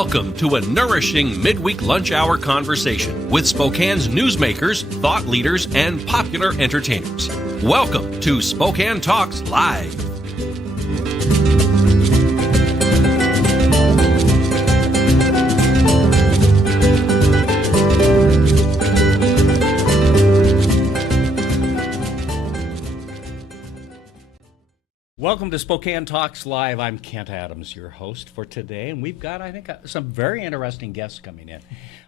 Welcome to a nourishing midweek lunch hour conversation with Spokane's newsmakers, thought leaders, and popular entertainers. Welcome to Spokane Talks Live. Welcome to Spokane Talks Live. I'm Kent Adams, your host for today, and we've got, I think, some very interesting guests coming in.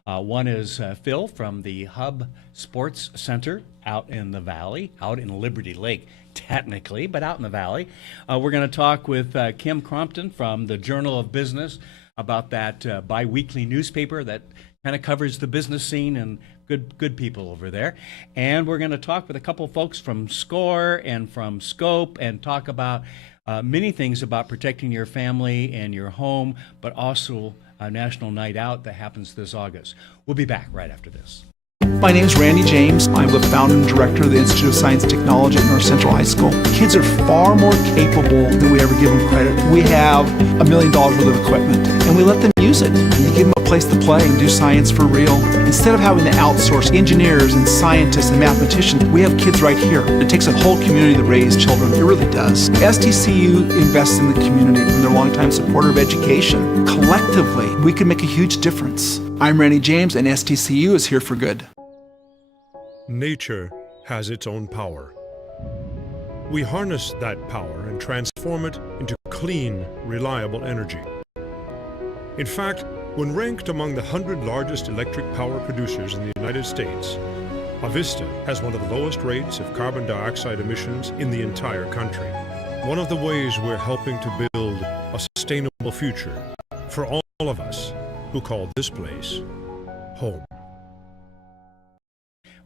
One is Phil from the Hub Sports Center out in the Valley, out in Liberty Lake, technically, but out in the Valley. We're going to talk with Kim Crompton from the Journal of Business about that bi-weekly newspaper that kind of covers the business scene and good people over there. And we're going to talk with a couple folks from SCORE and from Scope and talk about many things about protecting your family and your home, but also a National Night Out that happens this August. We'll be back right after this. My name is Randy James. I'm the founder and director of the Institute of Science and Technology at North Central High School. Kids are far more capable than we ever give them credit. We have $1 million worth of equipment, and we let them use it. And you give them a place to play and do science for real. Instead of having to outsource engineers and scientists and mathematicians, we have kids right here. It takes a whole community to raise children. It really does. STCU invests in the community, and they're a longtime supporter of education. Collectively, we can make a huge difference. I'm Randy James, and STCU is here for good. Nature has its own power. We harness that power and transform it into clean, reliable energy. In fact, when ranked among the 100 largest electric power producers in the United States, Avista has one of the lowest rates of carbon dioxide emissions in the entire country. One of the ways we're helping to build a sustainable future for all of us who call this place home.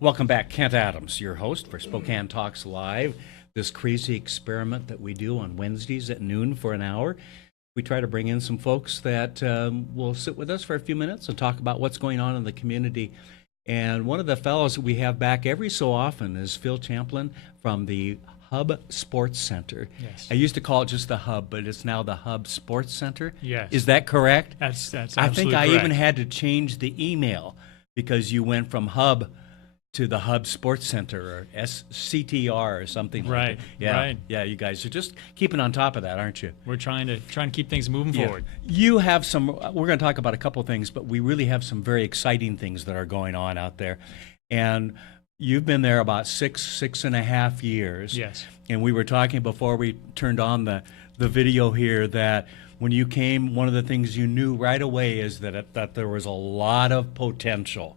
Welcome back. Kent Adams, your host for Spokane Talks Live, this crazy experiment that we do on Wednesdays at noon for an hour. We try to bring in some folks that will sit with us for a few minutes and talk about what's going on in the community. And one of the fellows that we have back every so often is Phil Champlin from the Hub Sports Center. Yes. I used to call it just the Hub, but it's now the Hub Sports Center. Yes. Is that correct? That's I absolutely think I correct. even had to change the email because you went from Hub to the Hub Sports Center or SCTR or something Right, like that. Yeah, right. yeah, you guys are just keeping on top of that, aren't you? We're trying to keep things moving forward. You have some, we're going to talk about a couple of things, but we really have some very exciting things that are going on out there. And you've been there about six and a half years. Yes. And we were talking before we turned on the video here that when you came, one of the things you knew right away is that there was a lot of potential.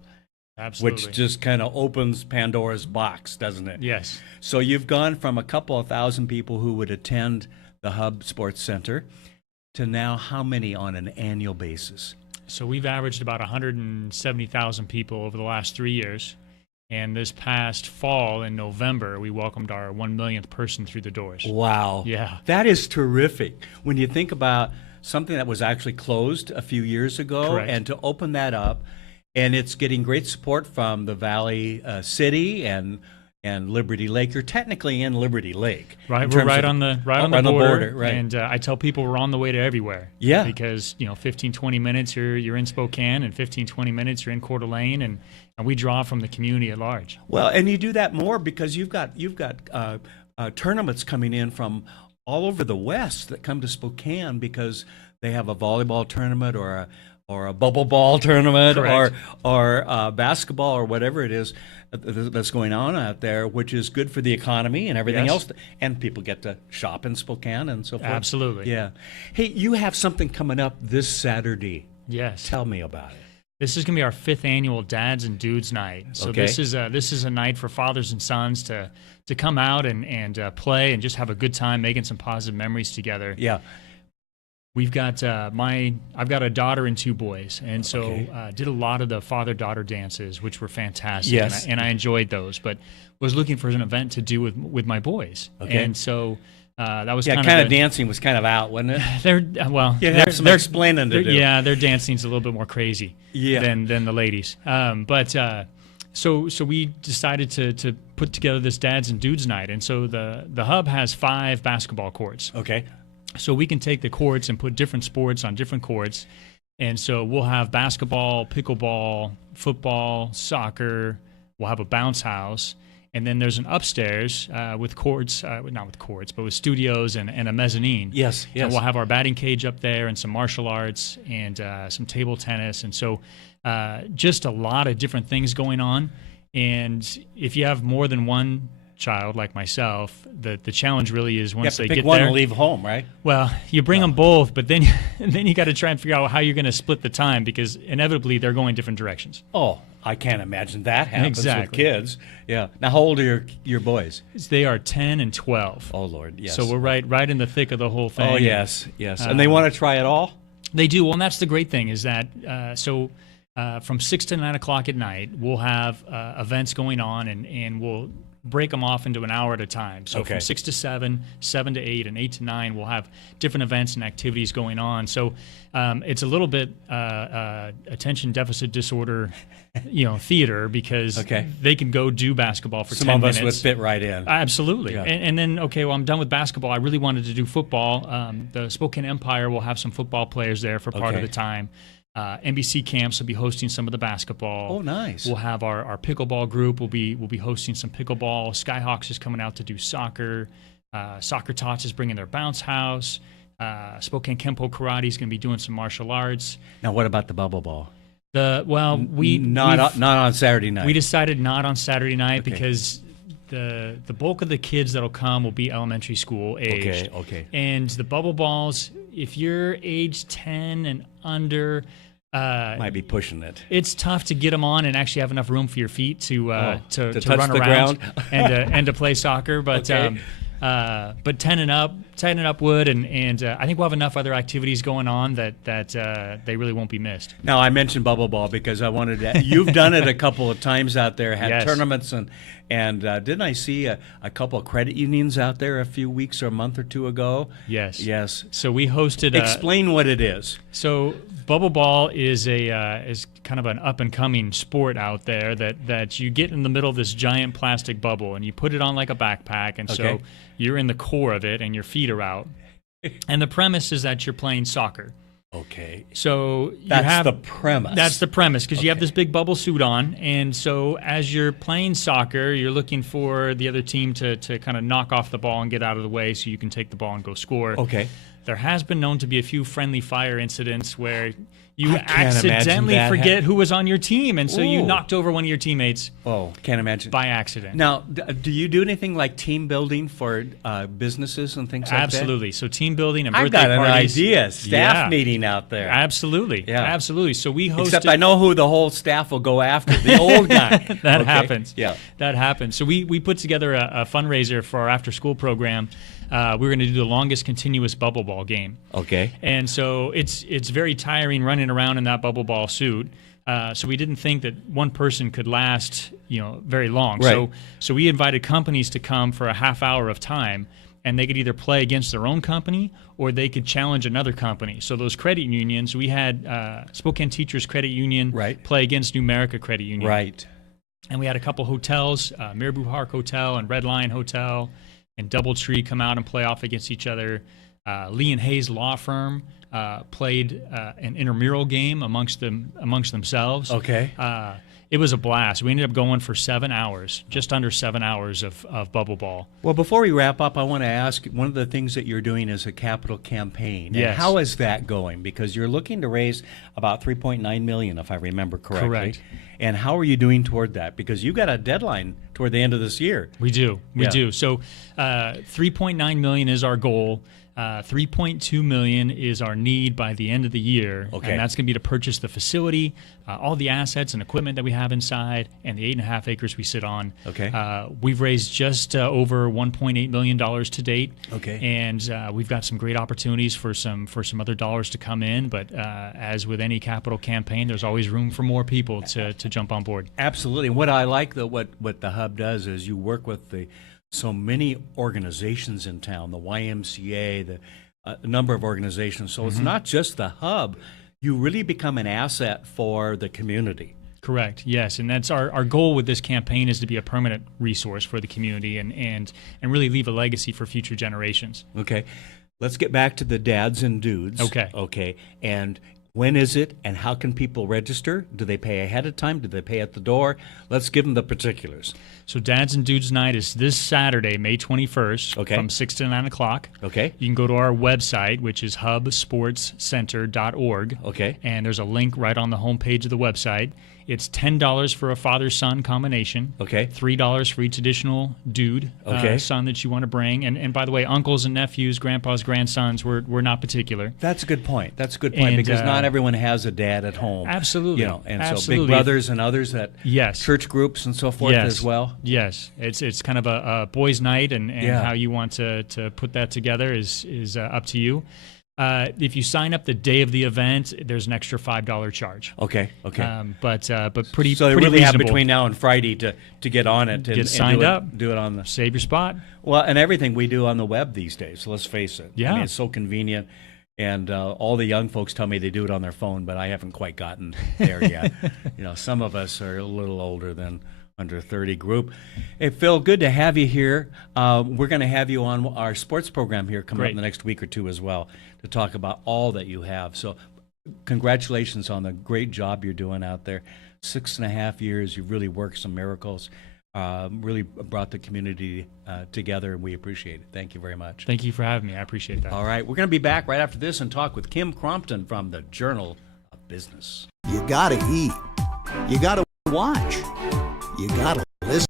Absolutely. Which just kind of opens Pandora's box, doesn't it? Yes. So you've gone from a couple of thousand people who would attend the Hub Sports Center to now how many on an annual basis? So we've averaged about 170,000 people over the last 3 years. And this past fall in November, we welcomed our 1 millionth person through the doors. Wow. Yeah. That is terrific. When you think about something that was actually closed a few years ago, Correct. and to open that up, and it's getting great support from the Valley City and Liberty Lake. You're technically in Liberty Lake. Right, we're right on the border. Right. And I tell people we're on the way to everywhere. Yeah. Because 15, 20 minutes you're in Spokane, and 15, 20 minutes you're in Coeur d'Alene, and we draw from the community at large. Well, and you do that more because you've got tournaments coming in from all over the West that come to Spokane because they have a volleyball tournament or a bubble ball tournament Correct. or basketball or whatever it is that's going on out there, which is good for the economy and everything Yes. else. And people get to shop in Spokane and so forth. Absolutely. Yeah. Hey, you have something coming up this Saturday. Yes. Tell me about it. This is going to be our 5th annual Dads and Dudes Night. So Okay. this is a night for fathers and sons to come out and play and just have a good time, making some positive memories together. Yeah. We've got I've got a daughter and 2 boys, and so Okay. did a lot of the father-daughter dances, which were fantastic. Yes. and I enjoyed those, but was looking for an event to do with my boys. Okay. And so that was Yeah, kind of dancing was kind of out, wasn't it? They're well, You have some explaining to do. Yeah, their dancing's a little bit more crazy than the ladies. So we decided to put together this Dads and Dudes Night, and so the Hub has 5 basketball courts. Okay. So we can take the courts and put different sports on different courts And so we'll have basketball, pickleball, football, soccer. We'll have a bounce house. And then there's an upstairs with courts, not with courts, but with studios and a mezzanine. Yes. And we'll have our batting cage up there and some martial arts and some table tennis. And so just a lot of different things going on. And if you have more than one child like myself, the challenge really is once they pick get one there. and leave home, right? Well, you bring them both, but then you got to try and figure out how you're going to split the time because inevitably they're going different directions. Oh, I can't imagine that happens with Exactly. kids. Yeah. Now, how old are your boys? They are 10 and 12. Oh, Lord, yes. So we're right in the thick of the whole thing. Oh, yes. And they want to try it all? They do. Well, and that's the great thing is that from 6 to 9 o'clock at night, we'll have events going on, and we'll break them off into an hour at a time. So from 6 to 7, 7 to 8, and 8 to 9, we'll have different events and activities going on. So it's a little bit attention deficit disorder, theater because they can go do basketball for 10 minutes. Some of us would fit right in. Absolutely. Yeah. And then, I'm done with basketball. I really wanted to do football. The Spokane Empire will have some football players there for part of the time. NBC camps will be hosting some of the basketball. Oh, nice. We'll have our pickleball group. We'll be hosting some pickleball. Skyhawks is coming out to do soccer. Soccer Tots is bringing their bounce house. Spokane Kempo Karate is going to be doing some martial arts. Now, what about the bubble ball? Not on Saturday night. We decided not on Saturday night because the bulk of the kids that'll come will be elementary school aged. Okay. And the bubble balls, if you're age 10 and under, might be pushing it. It's tough to get them on and actually have enough room for your feet to touch run the around ground. and to play soccer. But 10 and up would, and I think we'll have enough other activities going on that they really won't be missed. Now, I mentioned bubble ball because I wanted to. You've done it a couple of times out there, had tournaments, and didn't I see a couple of credit unions out there a few weeks or a month or two ago? Yes. So we hosted. Explain what it is. So bubble ball is is kind of an up and coming sport out there that you get in the middle of this giant plastic bubble and you put it on like a backpack, and so you're in the core of it and your feet are out. And the premise is that you're playing soccer. Okay. So that's the premise. That's the premise because you have this big bubble suit on, and so as you're playing soccer, you're looking for the other team to kind of knock off the ball and get out of the way so you can take the ball and go score. Okay. There has been known to be a few friendly fire incidents where you I can't accidentally imagine that forget who was on your team, and so you knocked over one of your teammates. Oh, can't imagine. By accident. Now, do you do anything like team building for businesses and things like that? Absolutely. So team building and birthday I've got parties. an idea. Staff meeting out there. Absolutely. Yeah. Absolutely. So we hosted. Except I know who the whole staff will go after. The old guy. That happens. Yeah. That happens. So we put together a fundraiser for our after-school program. We're going to do the longest continuous bubble ball game. Okay. And so it's very tiring running around in that bubble ball suit. So we didn't think that one person could last, very long. Right. So we invited companies to come for a half hour of time, and they could either play against their own company or they could challenge another company. So those credit unions, we had Spokane Teachers Credit Union play against Numerica Credit Union. Right. And we had a couple hotels, Marabou Park Hotel and Red Lion Hotel and Doubletree come out and play off against each other. Lee and Hayes Law Firm played an intramural game amongst themselves. Okay. It was a blast. We ended up going for 7 hours, just under 7 hours of bubble ball. Well, before we wrap up, I want to ask, one of the things that you're doing is a capital campaign. Yes. And how is that going? Because you're looking to raise about $3.9 million, if I remember correctly. Correct. And how are you doing toward that? Because you've got a deadline toward the end of this year. We do. So $3.9 million is our goal. $3.2 million is our need by the end of the year, and that's going to be to purchase the facility, all the assets and equipment that we have inside, and the 8.5 acres we sit on. We've raised just over $1.8 million to date, and we've got some great opportunities for some other dollars to come in. But as with any capital campaign, there's always room for more people to jump on board. Absolutely. What I like what the Hub does is you work with so many organizations in town, the YMCA, a number of organizations. So it's not just the Hub. You really become an asset for the community. Correct. Yes, and that's our goal with this campaign is to be a permanent resource for the community and really leave a legacy for future generations. Okay. Let's get back to the dads and dudes. Okay. Okay. And When is it, and how can people register? Do they pay ahead of time? Do they pay at the door? Let's give them the particulars. So Dads and Dudes Night is this Saturday, May 21st, from 6 to 9 o'clock. Okay. You can go to our website, which is hubsportscenter.org. Okay. And there's a link right on the homepage of the website. It's $10 for a father-son combination. Okay. $3 for each additional dude, son that you want to bring. And by the way, uncles and nephews, grandpas, grandsons, we're not particular. That's a good point. That's a good point, because not everyone has a dad at home. Absolutely. And absolutely. so big brothers and others at church groups and so forth as well. Yes. It's kind of a boys' night, and how you want to put that together is up to you. If you sign up the day of the event, there's an extra $5 charge. Okay. But pretty so they pretty really have reasonable. between now and Friday to get on it and Get signed up. Do it on the Save your spot. Well, and everything we do on the web these days. So let's face it. Yeah. I mean, it's so convenient. And all the young folks tell me they do it on their phone, but I haven't quite gotten there yet. Some of us are a little older than under 30 group. Hey, Phil, good to have you here. We're going to have you on our sports program here coming up in the next week or two as well to talk about all that you have. So congratulations on the great job you're doing out there. 6.5 years, you've really worked some miracles, really brought the community together, and we appreciate it. Thank you very much. Thank you for having me. I appreciate that. All right, we're going to be back right after this and talk with Kim Crompton from the Journal of Business. You gotta eat. You gotta watch. You gotta listen.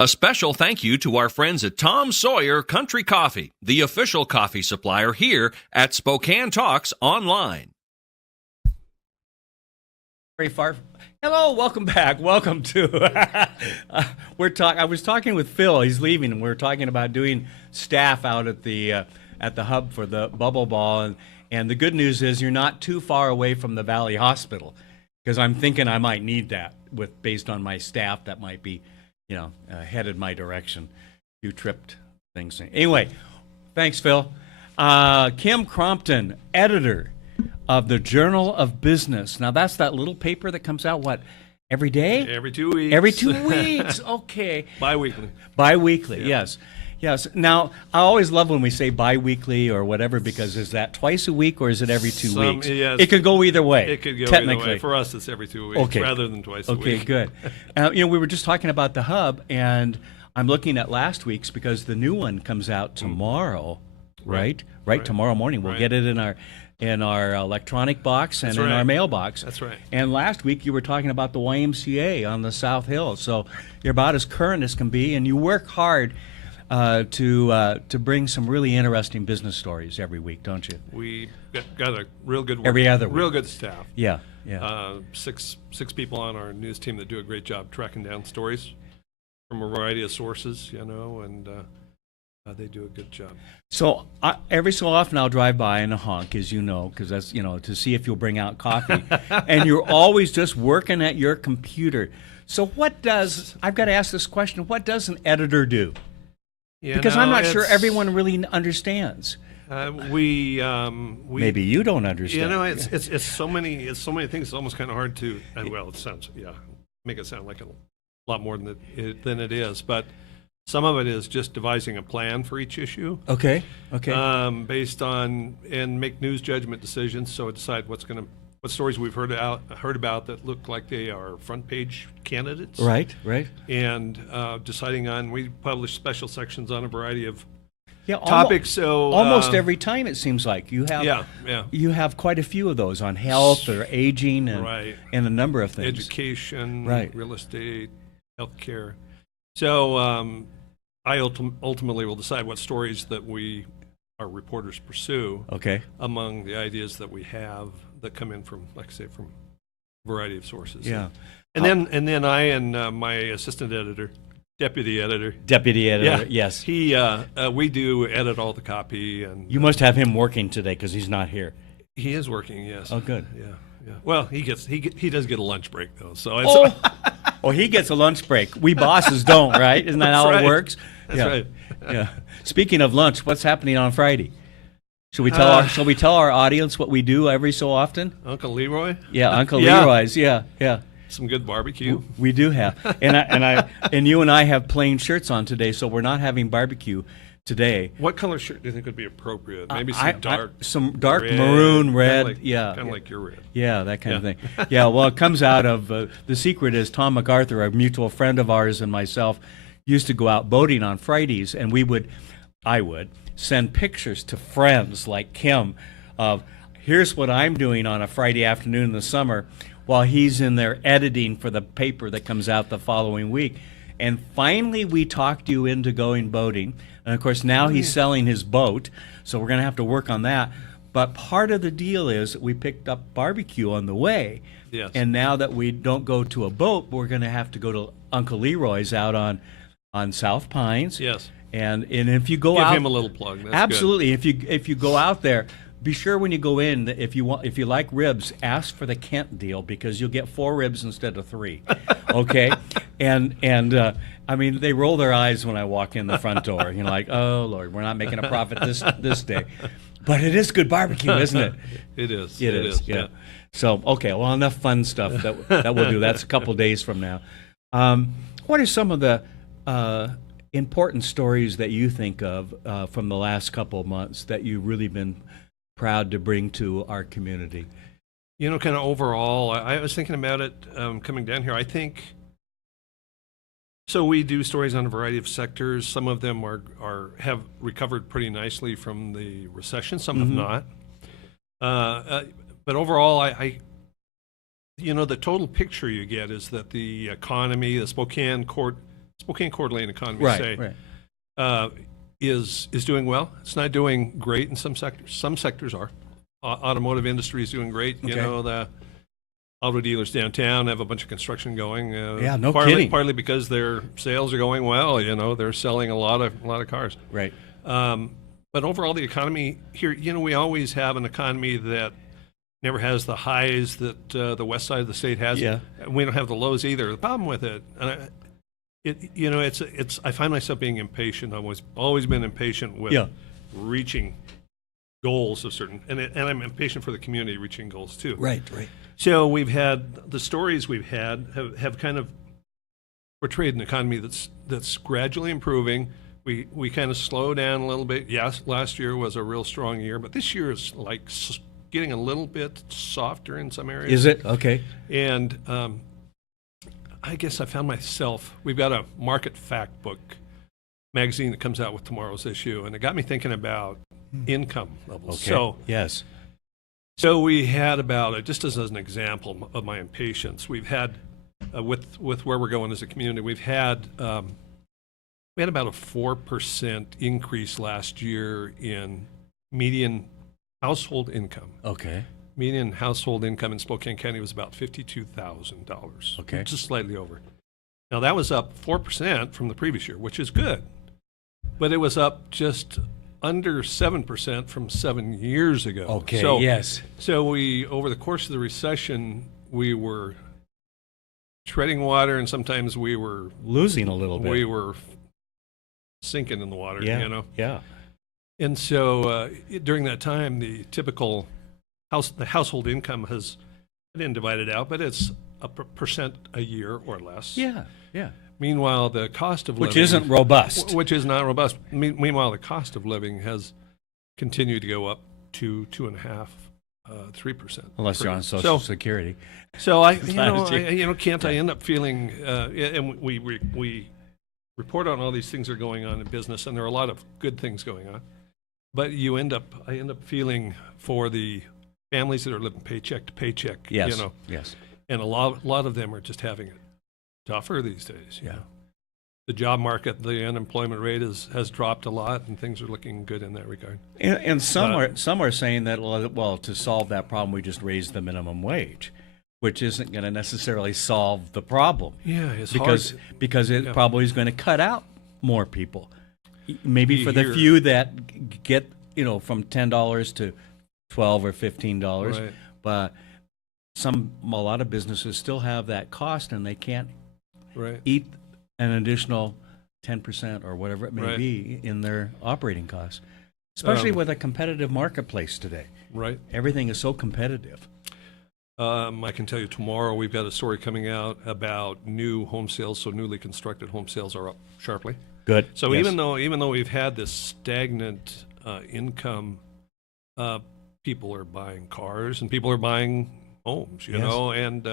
A special thank you to our friends at Tom Sawyer Country Coffee, the official coffee supplier here at Spokane Talks Online. Very far. Hello, welcome back. Welcome to. I was talking with Phil. He's leaving, and we're talking about doing staff out at the hub for the bubble ball, and the good news is you're not too far away from the Valley Hospital, because I'm thinking I might need that based on my staff that might be, headed my direction. A few tripped things. Anyway, thanks, Phil. Kim Crompton, editor of the Journal of Business. Now, that's that little paper that comes out, every day? Every 2 weeks. Every 2 weeks, okay. Bi-weekly. Bi-weekly, yes. Yes. Now, I always love when we say bi-weekly or whatever, because is that twice a week or is it every 2 weeks? Yes. It could go either way. It could go technically. either way. For us, it's every 2 weeks rather than twice a week. Okay, good. We were just talking about the hub, and I'm looking at last week's because the new one comes out tomorrow, right? Tomorrow morning. We'll get it in our electronic box and in our mailbox. That's right. And last week you were talking about the YMCA on the South Hill, so you're about as current as can be, and you work hard to bring some really interesting business stories every week, don't you? We got a real good every other week. Real good staff. Yeah. Six people on our news team that do a great job tracking down stories from a variety of sources, and they do a good job. So every so often I'll drive by in a honk, as you know, because that's, to see if you'll bring out coffee. And you're always just working at your computer. So I've got to ask this question, what does an editor do? Because I'm not sure everyone really understands. Maybe you don't understand. It's so many things. It's almost kind of hard to. It sounds make it sound like a lot more than it is. But some of it is just devising a plan for each issue. Okay. Based on and make news judgment decisions. So decide what stories we've heard about that look like they are front page candidates. Right. And deciding on, we publish special sections on a variety of topics. So almost every time it seems like you have you have quite a few of those on health or aging and a number of things. Education, right. real estate, healthcare. So I ultimately will decide what stories that our reporters pursue. Okay. Among the ideas that we have that come in from, like I say, from a variety of sources. Yeah. And then I and my assistant editor, deputy editor, yes. We do edit all the copy, and you must have him working today because he's not here. He is working, yes. Oh, good. Yeah. Well, he does get a lunch break though, so it's. Oh, he gets a lunch break. We bosses don't, right? Isn't that how it works? That's right. Yeah. Speaking of lunch, what's happening on Friday? Shall we tell our audience what we do every so often? Uncle Leroy? Yeah, Uncle Leroy's. Yeah. Some good barbecue. We do have, and you and I have plain shirts on today, so we're not having barbecue today. What color shirt do you think would be appropriate? Maybe some dark red, maroon red. Kind of like your red. Yeah, that kind of thing. Yeah, well, it comes out of the secret is Tom MacArthur, a mutual friend of ours, and myself used to go out boating on Fridays, and I would send pictures to friends like Kim of here's what I'm doing on a Friday afternoon in the summer while he's in there editing for the paper that comes out the following week. And finally we talked you into going boating. And of course now he's selling his boat, so we're going to have to work on that. But part of the deal is we picked up barbecue on the way. Yes. And now that we don't go to a boat, we're going to have to go to Uncle Leroy's out on South Pines. Yes. And if you go Give out, him a little plug. That's absolutely. Good. If you go out there, be sure when you go in that if you like ribs, ask for the Kent deal because you'll get 4 ribs instead of 3. Okay, and I mean they roll their eyes when I walk in the front door. You're like, oh Lord, we're not making a profit this day, but it is good barbecue, isn't it? It is. It is. Yeah. So okay, well enough fun stuff that we'll do. That's a couple days from now. What are some of the important stories that you think of from the last couple of months that you've really been proud to bring to our community? You know, kind of overall, I was thinking about it coming down here. I think, so we do stories on a variety of sectors. Some of them have recovered pretty nicely from the recession. Some have not. But overall, the total picture you get is that the economy, the Spokane Coeur d'Alene economy, is doing well. It's not doing great in some sectors. Some sectors are. Automotive industry is doing great. Okay. You know, the auto dealers downtown have a bunch of construction going. No partly, kidding. Because their sales are going well. You know, they're selling a lot of cars. Right. But overall, the economy here, we always have an economy that never has the highs that the west side of the state has. Yeah. We don't have the lows either. The problem with it, I find myself being impatient. I've always been impatient with reaching goals of certain, and I'm impatient for the community reaching goals too. Right. So we've had the stories we've had have kind of portrayed an economy that's gradually improving. We kind of slow down a little bit. Yes, last year was a real strong year, but this year is like getting a little bit softer in some areas. Is it? Okay. And I guess I found myself, we've got a market fact book magazine that comes out with tomorrow's issue, and it got me thinking about income levels. Okay. So we had about, just as an example of my impatience, we've had, with where we're going as a community, we had about a 4% increase last year in median household income. Okay. Median household income in Spokane County was about $52,000. Okay. Just slightly over. Now that was up 4% from the previous year, which is good. But it was up just under 7% from 7 years ago. Okay, so, yes. So we, over the course of the recession, we were treading water, and sometimes we were losing a little bit. We were sinking in the water, Yeah. And so during that time, the typical household income has, I didn't divide it out, but it's a percent a year or less. Yeah. Meanwhile, the cost of living, which isn't robust. Which is not robust. Meanwhile, the cost of living has continued to go up to 2.5%, 3%. Unless you're on Social Security. So Kent, I end up feeling, and we report on all these things that are going on in business, and there are a lot of good things going on. But I end up feeling for the families that are living paycheck to paycheck. Yes. You know, Yes. and a lot of them are just having it tougher these days. You Yeah. know. The job market, the unemployment rate has dropped a lot, and things are looking good in that regard. And some are saying that, well, to solve that problem, we just raise the minimum wage, which isn't going to necessarily solve the problem. Yeah, it's because hard. because it probably is going to cut out more people. Maybe for the Here. few that get from $10 to $12 or $15, Right. but a lot of businesses still have that cost, and they can't Right. eat an additional 10% or whatever it may Right. be in their operating costs, especially Um, with a competitive marketplace today. Right. Everything is so competitive. I can tell you tomorrow we've got a story coming out about new home sales. So newly constructed home sales are up sharply. Good. So Yes. even though we've had this stagnant income, people are buying cars and people are buying homes. You Yes. know, and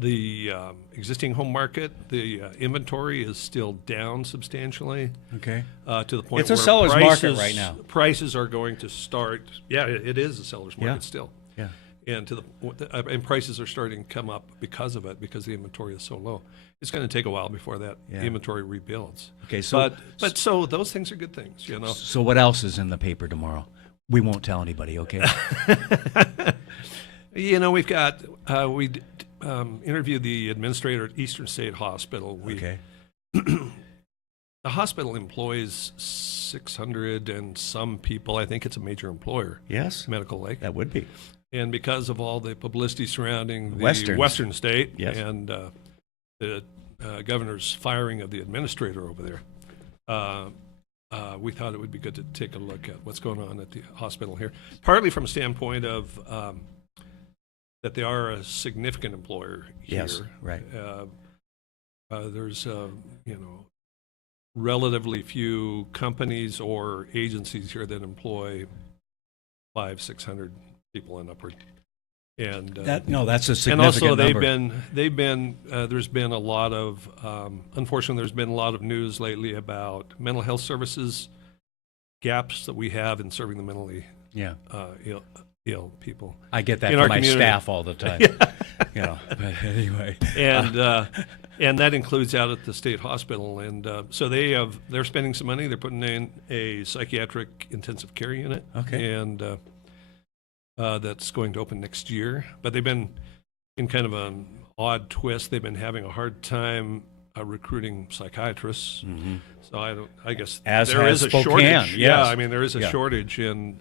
the existing home market, the inventory is still down substantially. Okay. To the point It's a where seller's market prices- right now. Prices are going to start. Yeah, it is a seller's market Yeah. still. Yeah. And and prices are starting to come up because of it, because the inventory is so low. It's going to take a while before that Yeah. inventory rebuilds. Okay, so but so those things are good things, you know. so what else is in the paper tomorrow? We won't tell anybody, okay? You know, we've got we interviewed the administrator at Eastern State Hospital. Okay. The hospital employs 600 and some people. I think it's a major employer. Yes. Medical Lake. That would be. And because of all the publicity surrounding the Westerns. Western state Yes. and the governor's firing of the administrator over there, we thought it would be good to take a look at what's going on at the hospital here. Partly from a standpoint of that they are a significant employer here. Yes, right. There's relatively few companies or agencies here that employ 500-600 people and upward. And that's a significant and also number. they've been there's been a lot of unfortunately there's been a lot of news lately about mental health services gaps that we have in serving the mentally Yeah. ill people. I get that in from our my community. staff all the time. But anyway. And that includes out at the state hospital, and so they're spending some money. They're putting in a psychiatric intensive care unit, Okay. and that's going to open next year. But they've been in kind of an odd twist. They've been having a hard time recruiting psychiatrists. Mm-hmm. So I guess As there has is a Spokane, shortage. Yeah, yes. I mean there is a Yeah. shortage in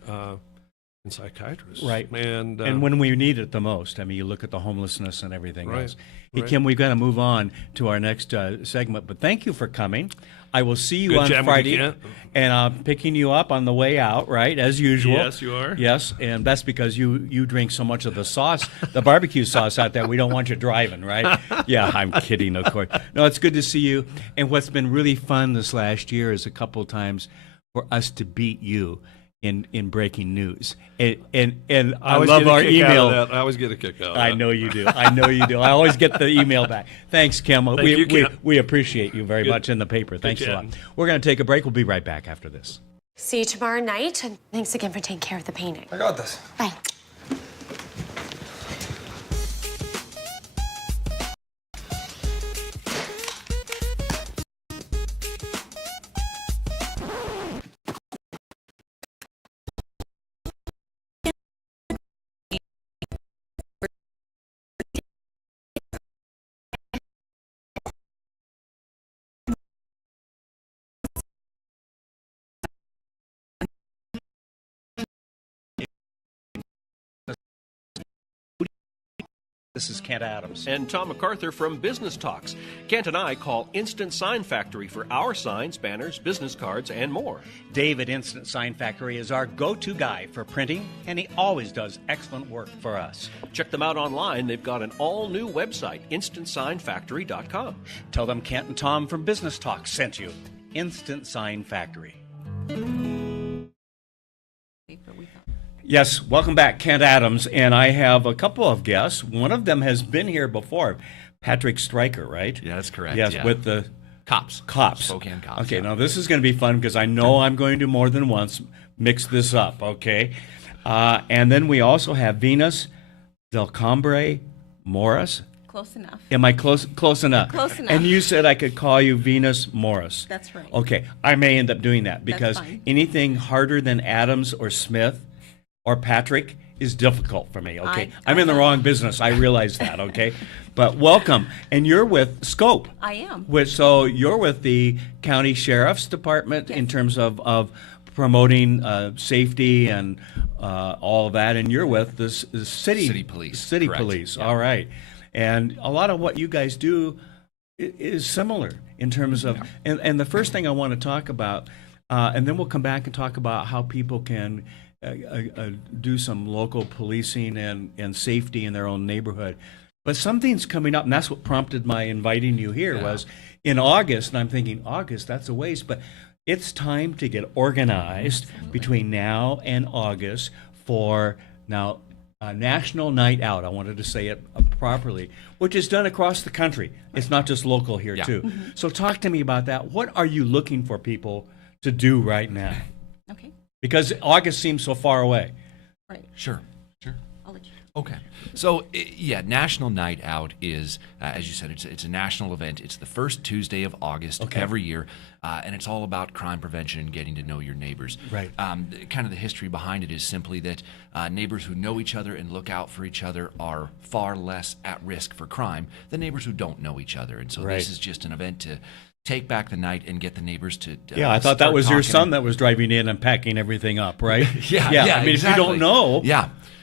psychiatrists. Right. And when we need it the most, I mean, you look at the homelessness and everything Right, else. Hey, right. Kim, we've got to move on to our next segment, but thank you for coming. I will see you Good on chatting with Friday, you, Kent. and I'm picking you up on the way out, right, as usual. Yes, you are. Yes, and that's because you drink so much of the sauce, the barbecue sauce out there, we don't want you driving, right? Yeah, I'm kidding, of course. No, it's good to see you, and what's been really fun this last year is a couple of times for us to beat you in breaking news. And I always love get a our kick out email. of that. I always get a kick out of that. I know you do. I know you do. I always get the email back. Thanks, Kim. you, Kim. We appreciate you very Good. much in the paper. Thanks a lot. chatting. We're going to take a break. We'll be right back after this. See you tomorrow night, and thanks again for taking care of the painting. I got this. Bye. This is Kent Adams. And Tom MacArthur from Business Talks. Kent and I call Instant Sign Factory for our signs, banners, business cards, and more. Dave at Instant Sign Factory is our go-to guy for printing, and he always does excellent work for us. Check them out online. They've got an all-new website, instantsignfactory.com. Tell them Kent and Tom from Business Talk sent you. Instant Sign Factory. Yes, welcome back, Kent Adams, and I have a couple of guests. One of them has been here before, Patrick Stryker, right? Yeah, that's correct. Yes, yeah. with the Cops. Cops. Spokane Cops. Okay, yeah. now this is going to be fun because I know I'm going to more than once mix this up, okay? And then we also have Venus Del Cambre Morris. Close enough. Am I close enough? Close enough. And you said I could call you Venus Morris. That's right. Okay, I may end up doing that because fine. anything harder than Adams or Smith or Patrick is difficult for me, okay? I'm in the wrong business. I realize that, okay? But welcome. And you're with Scope. I am. So you're with the County Sheriff's Department in terms of promoting safety and all of that, and you're with the city police. City Correct. police. Yeah. All right. And a lot of what you guys do is similar in terms of, and the first thing I want to talk about, and then we'll come back and talk about how people can do some local policing and safety in their own neighborhood. But something's coming up, and that's what prompted my inviting you here was in August, and I'm thinking, August, that's a ways, but it's time to get organized between now and August for now National Night Out. I wanted to say it properly, which is done across the country. It's not just local here, too. So talk to me about that. What are you looking for people to do right now? Okay. Because August seems so far away. Right. Sure. I'll let you. Okay. So, National Night Out is, as you said, it's a national event. It's the first Tuesday of August every year, and it's all about crime prevention and getting to know your neighbors. Right. Kind of the history behind it is simply that neighbors who know each other and look out for each other are far less at risk for crime than neighbors who don't know each other. And so this is just an event to take back the night and get the neighbors to I thought that was your talking. son that was driving in and packing everything up, right? Yeah, I mean, exactly. if you don't know.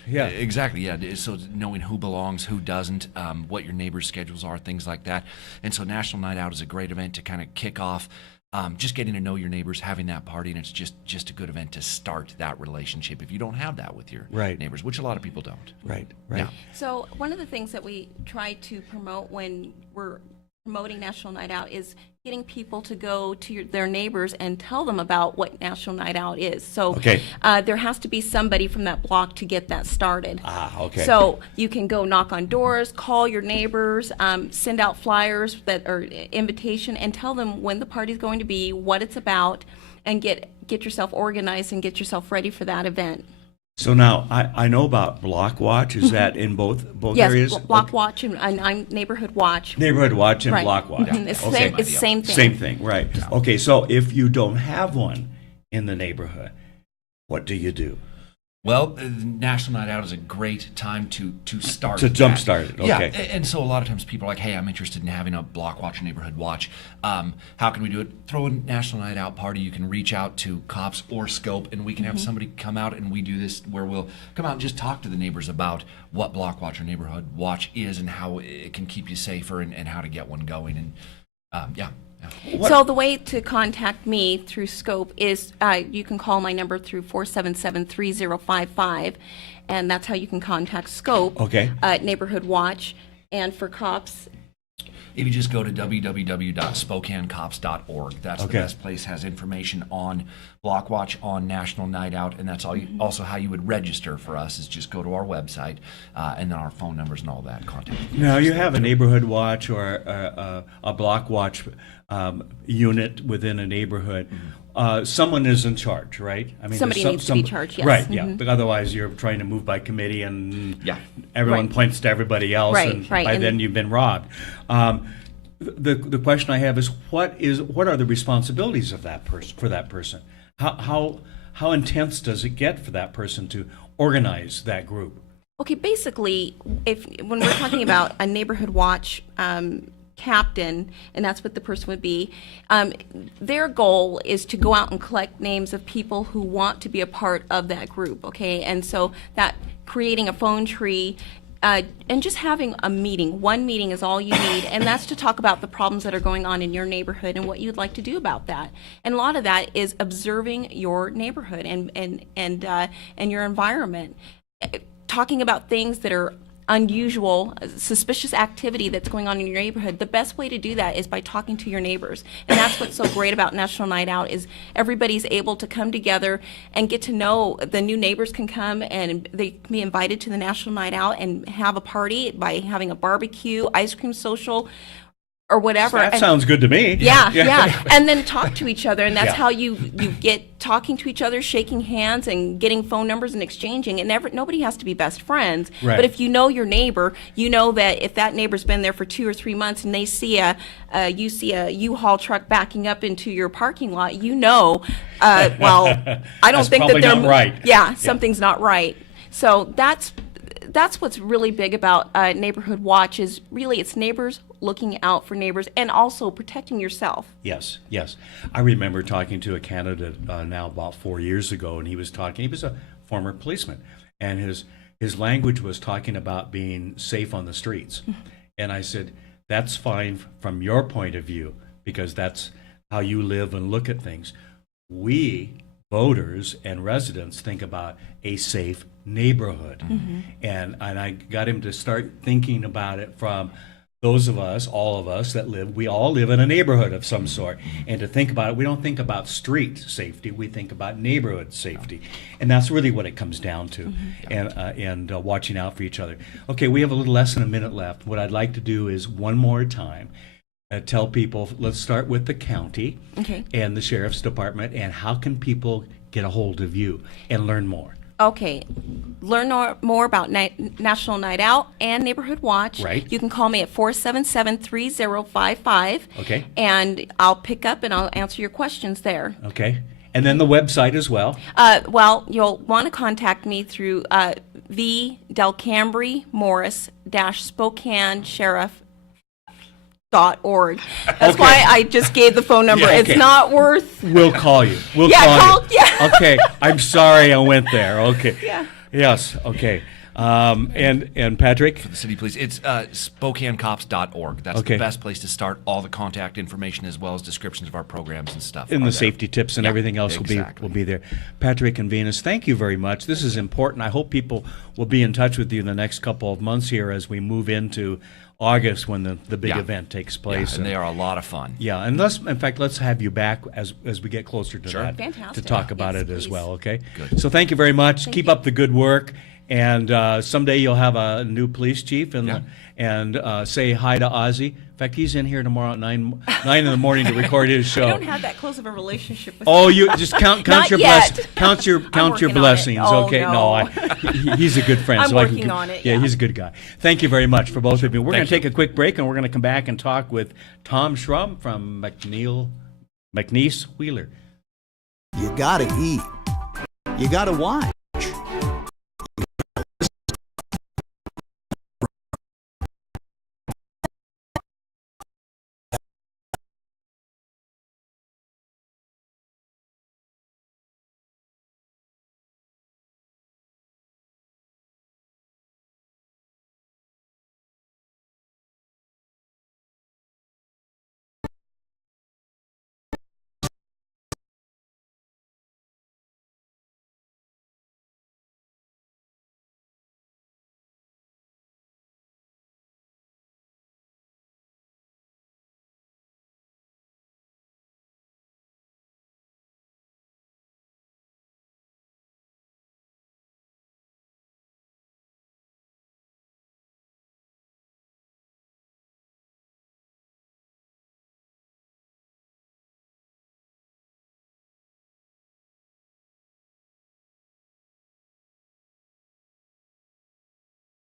Yeah, exactly. Yeah, so knowing who belongs, who doesn't, what your neighbors' schedules are, things like that. And so National Night Out is a great event to kind of kick off just getting to know your neighbors, having that party, and it's just a good event to start that relationship if you don't have that with your neighbors, which a lot of people don't. Right. Yeah. So one of the things that we try to promote when we're promoting National Night Out is getting people to go to their neighbors and tell them about what National Night Out is. So there has to be somebody from that block to get that started. Okay. So you can go knock on doors, call your neighbors, send out flyers that are invitation, and tell them when the party's going to be, what it's about, and get yourself organized and get yourself ready for that event. So now I know about Block Watch. Is that in both areas? Yes, Block Watch and I'm Neighborhood Watch. Neighborhood Watch and Right. Block Watch. It's the same thing. Same thing, right. Okay, so if you don't have one in the neighborhood, what do you do? Well, National Night Out is a great time to start. To jumpstart it, okay. Yeah, and so a lot of times people are like, hey, I'm interested in having a Block Watch or Neighborhood Watch. How can we do it? Throw a National Night Out party. You can reach out to cops or Scope, and we can have somebody come out, and we do this where we'll come out and just talk to the neighbors about what Block Watch or Neighborhood Watch is and how it can keep you safer and how to get one going. And So the way to contact me through Scope is you can call my number through 477-3055, and that's how you can contact Scope, Neighborhood Watch, and for cops. If you just go to www.spokanecops.org, that's the best place. Has information on Block Watch, on National Night Out, and that's all. Also, how you would register for us is just go to our website, and then our phone numbers and all that. Contact. Now you have a Neighborhood Watch or a Block Watch unit within a neighborhood. Someone is in charge, right? I mean, Somebody needs to be charged, yes. Right, yeah. But otherwise, you're trying to move by committee, and everyone Right. points to everybody else, and by then you've been robbed. The question I have is what are the responsibilities of that person for that person? How intense does it get for that person to organize that group? Okay, basically, when we're talking about a Neighborhood Watch captain, and that's what the person would be, their goal is to go out and collect names of people who want to be a part of that group, okay? And so that creating a phone tree and just having a meeting. One meeting is all you need, and that's to talk about the problems that are going on in your neighborhood and what you'd like to do about that. And a lot of that is observing your neighborhood and your environment, talking about things that are unusual, suspicious activity that's going on in your neighborhood. The best way to do that is by talking to your neighbors. And that's what's so great about National Night Out is everybody's able to come together and get to know. The new neighbors can come and they can be invited to the National Night Out and have a party by having a barbecue, ice cream social, or whatever. That and, sounds good to me. yeah. And then talk to each other, and that's Yeah. how you get talking to each other, shaking hands, and getting phone numbers and exchanging. And nobody has to be best friends, Right. but if you know your neighbor, you know that if that neighbor's been there for 2 or 3 months and they see you see a U-Haul truck backing up into your parking lot, you know, well, I don't That's think that probably they're not right. Yeah, something's not right. So that's what's really big about Neighborhood Watch is really it's neighbors looking out for neighbors and also protecting yourself. Yes, yes. I remember talking to a candidate now about 4 years ago, and he was a former policeman, and his language was talking about being safe on the streets. And I said, that's fine from your point of view, because that's how you live and look at things. We, voters and residents, think about a safe neighborhood. And I got him to start thinking about it from those of us, all of us we all live in a neighborhood of some sort. And to think about it, we don't think about street safety, we think about neighborhood safety. And that's really what it comes down to, and watching out for each other. Okay, we have a little less than a minute left. What I'd like to do is one more time, tell people, let's start with the county and the sheriff's department, and how can people get a hold of you and learn more? Okay, learn more about National Night Out and Neighborhood Watch. Right. You can call me at 477-3055. Okay. And I'll pick up and I'll answer your questions there. Okay. And then the website as well. Well, you'll want to contact me through V. Del Cambry Morris Spokane Sheriff .org. That's why I just gave the phone number. Yeah, okay. It's not worth. We'll call you. We'll call you. Okay. I'm sorry I went there. Okay. Yeah. Yes. Okay. And Patrick? For the city police, it's SpokaneCops.org. That's the best place to start. All the contact information as well as descriptions of our programs and stuff. And the safety tips and everything else will be there. Patrick and Venus, thank you very much. This is important. I hope people will be in touch with you in the next couple of months here as we move into August when the big event takes place. Yeah, and they are a lot of fun. Yeah, and let's have you back as we get closer to that Fantastic. to talk about it as please. well. Okay. Good. So thank you very much. Keep up the good work, and someday you'll have a new police chief and say hi to Ozzy. In fact, he's in here tomorrow at 9 in the morning to record his show. I don't have that close of a relationship with Oh, him. you just count Not your yet. count your working on it. blessings. Oh, Okay, no. He's a good friend. I'm so I working on it, Yeah, yeah. he's a good guy. Thank you very much for both of you. We're going to take a quick break, and we're going to come back and talk with Tom Schrum from McNeese Wheeler. You gotta eat. You gotta watch.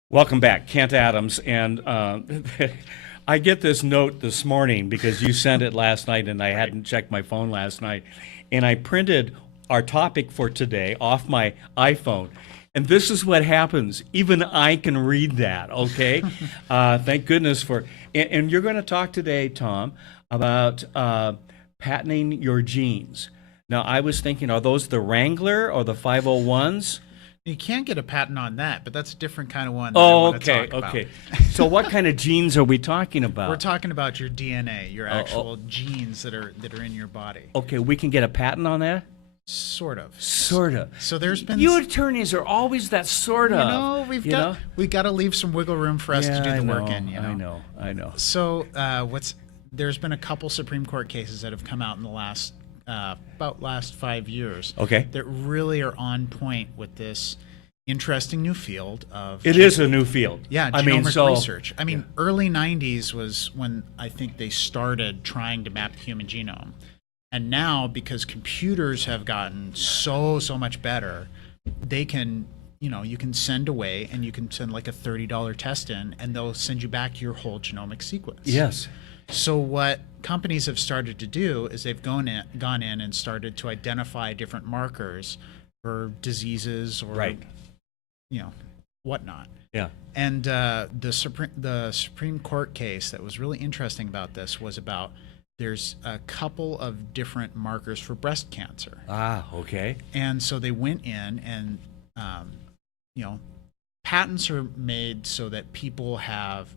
Welcome back, Kent Adams, and I get this note this morning because you sent it last night, and I hadn't checked my phone last night, and I printed our topic for today off my iPhone, and this is what happens. Even I can read that. Okay, thank goodness for. And you're going to talk today, Tom, about patenting your jeans. Now, I was thinking, are those the Wrangler or the 501s? You can't get a patent on that, but that's a different kind of one that I Oh, want to okay, talk about. okay. So what kind of genes are we talking about? We're talking about your DNA, your actual genes that are in your body. Okay, we can get a patent on that? Sort of. Sort of. So there's been You attorneys are always that sort of. You know, we've got to leave some wiggle room for us to do the work in. You know? I know. So there's been a couple Supreme Court cases that have come out in the last 5 years. Okay. That really are on point with this interesting new field of. It is a new field. Yeah, I genomic mean, so, research. I mean, early 90s was when I think they started trying to map the human genome. And now, because computers have gotten so much better, they can, you can send away and you can send like a $30 test in and they'll send you back your whole genomic sequence. Yes. So what companies have started to do is they've gone in and started to identify different markers for diseases or, whatnot. Yeah. And the Supreme Court case that was really interesting about this was about there's a couple of different markers for breast cancer. Ah, okay. And so they went in and, patents are made so that people have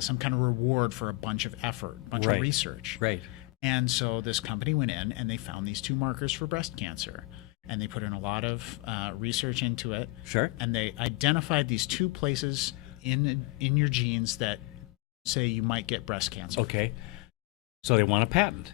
some kind of reward for a bunch of effort, a bunch of research. Right. And so this company went in and they found these 2 markers for breast cancer. And they put in a lot of research into it. Sure. And they identified these 2 places in your genes that say you might get breast cancer. Okay. So they want a patent.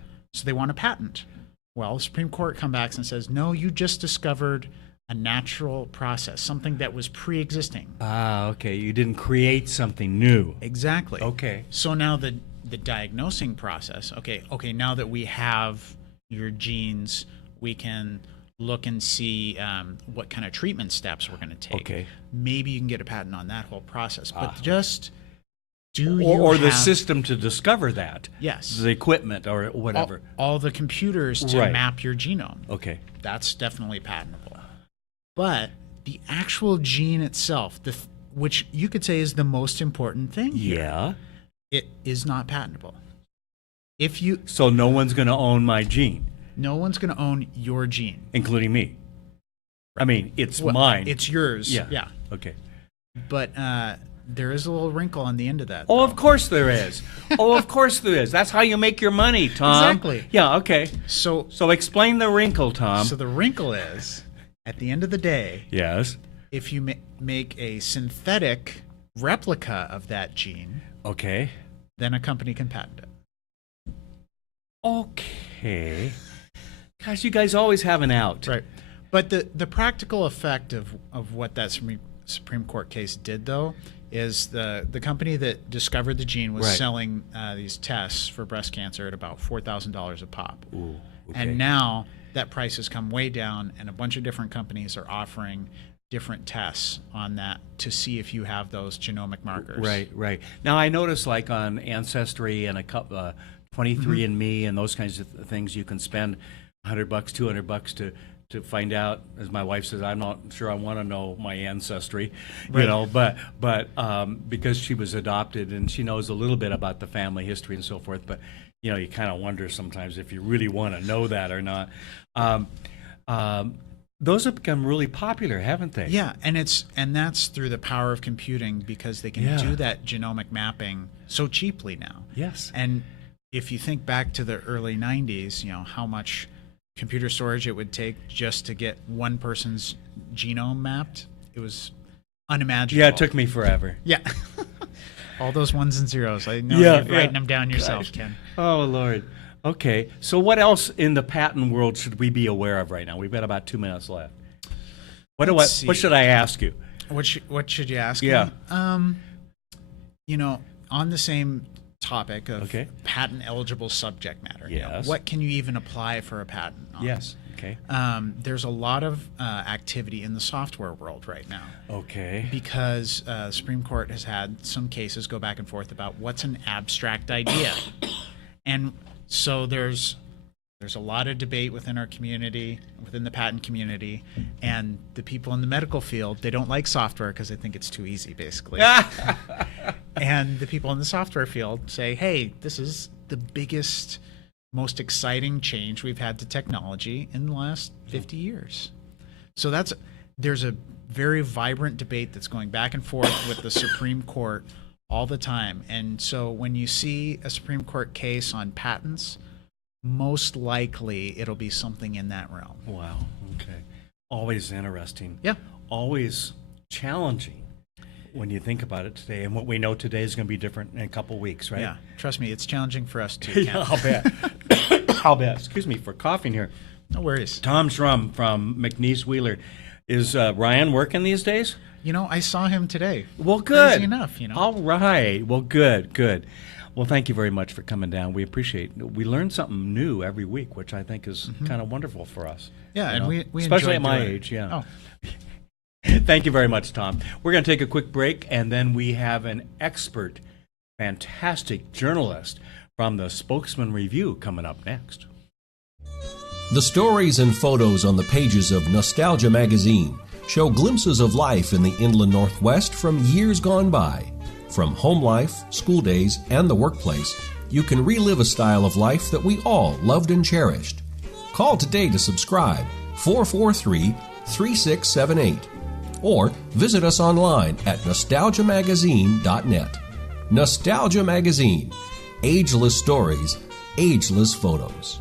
Well, the Supreme Court comes back and says, no, you just discovered a natural process, something that was pre-existing. Ah, okay. You didn't create something new. Exactly. Okay. So now the diagnosing process, okay, now that we have your genes, we can look and see what kind of treatment steps we're going to take. Okay. Maybe you can get a patent on that whole process. But or the system to discover that. Yes. The equipment or whatever. All the computers to map your genome. Okay. That's definitely patentable. But the actual gene itself, which you could say is the most important thing here, it is not patentable. So no one's going to own my gene? No one's going to own your gene. Including me? Right. I mean, it's mine. It's yours. Yeah. Okay. But there is a little wrinkle on the end of that. Oh, of course there is. That's how you make your money, Tom. Exactly. Yeah, okay. So explain the wrinkle, Tom. So the wrinkle is, at the end of the day, yes, if you make a synthetic replica of that gene, okay, then a company can patent it. Okay. Gosh, you guys always have an out. Right. But the practical effect of what that Supreme Court case did, though, is the company that discovered the gene was selling these tests for breast cancer at about $4,000 a pop. Ooh, okay. And now that price has come way down, and a bunch of different companies are offering different tests on that to see if you have those genomic markers. Right. Now, I noticed like on Ancestry and a couple, 23andMe and those kinds of things, you can spend $100, $200 to find out, as my wife says, I'm not sure I want to know my ancestry, but because she was adopted and she knows a little bit about the family history and so forth, but you kind of wonder sometimes if you really want to know that or not. Those have become really popular, haven't they? Yeah, and that's through the power of computing, because they can do that genomic mapping so cheaply now. Yes. And if you think back to the early 90s, how much computer storage it would take just to get one person's genome mapped, it was unimaginable. Yeah, it took me forever. Yeah. All those ones and zeros. I know you're writing them down yourself, Ken. Oh, Lord. Okay. So what else in the patent world should we be aware of right now? We've got about 2 minutes left. What should I ask you? What should you ask me? On the same topic of patent eligible subject matter. Yes. What can you even apply for a patent on? Yes. Okay. There's a lot of activity in the software world right now. Okay. Because Supreme Court has had some cases go back and forth about what's an abstract idea. And so there's a lot of debate within our community, within the patent community, and the people in the medical field, they don't like software because they think it's too easy, basically. And the people in the software field say, hey, this is the biggest, most exciting change we've had to technology in the last 50 years. So there's a very vibrant debate that's going back and forth with the Supreme Court all the time. And so when you see a Supreme Court case on patents, most likely it'll be something in that realm. Wow. Okay. Always interesting. Yeah. Always challenging when you think about it today. And what we know today is going to be different in a couple weeks, right? Yeah. Trust me, it's challenging for us too. Yeah, I'll bet. I'll bet. Excuse me for coughing here. No worries. Tom Schrum from McNeese Wheeler. Is Ryan working these days? You know, I saw him today. Well, good. Crazy enough, you know. All right. Well, good. Well, thank you very much for coming down. We appreciate it. We learn something new every week, which I think is kind of wonderful for us. Yeah, and we especially enjoy at my doing it. age, yeah. Oh. Thank you very much, Tom. We're going to take a quick break, and then we have an expert, fantastic journalist from the Spokesman Review coming up next. The stories and photos on the pages of Nostalgia magazine show glimpses of life in the inland Northwest from years gone by. From home life, school days, and the workplace, you can relive a style of life that we all loved and cherished. Call today to subscribe, 443-3678. Or visit us online at nostalgiamagazine.net. Nostalgia Magazine. Ageless stories, ageless photos.